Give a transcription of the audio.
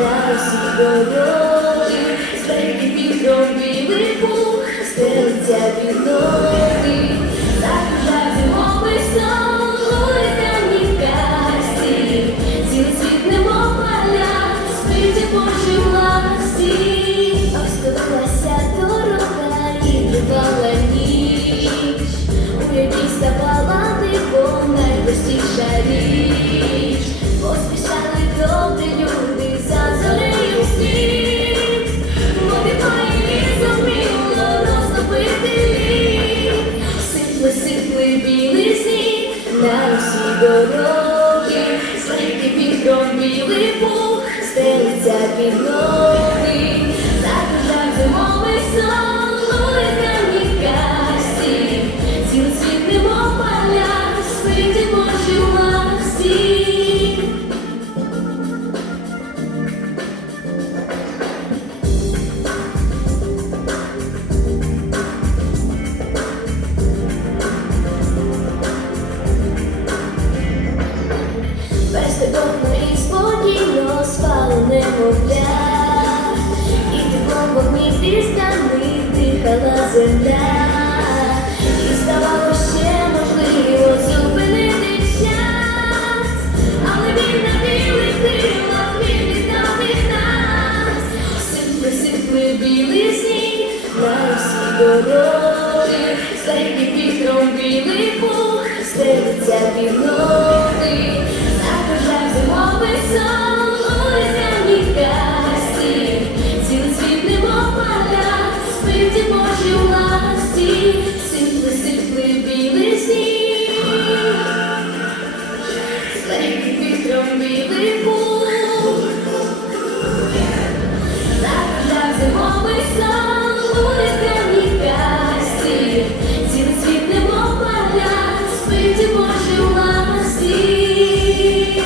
Let us go, Lord. Thank you, don't be with найчистіша річ, поспішали добрі люди за зорею сніг, Мові твої зуміло розтопити лід, сипли, сипли білий сніг на усі дороги, слики під білий пух, стелиться під ноги. плакала земля, і ставало ще можливо зупинити час, але він на білих крилах він віддав від нас, сипли, сипли білий сніг на усі дорожі, за яким. Спиті Божі у нас всіх.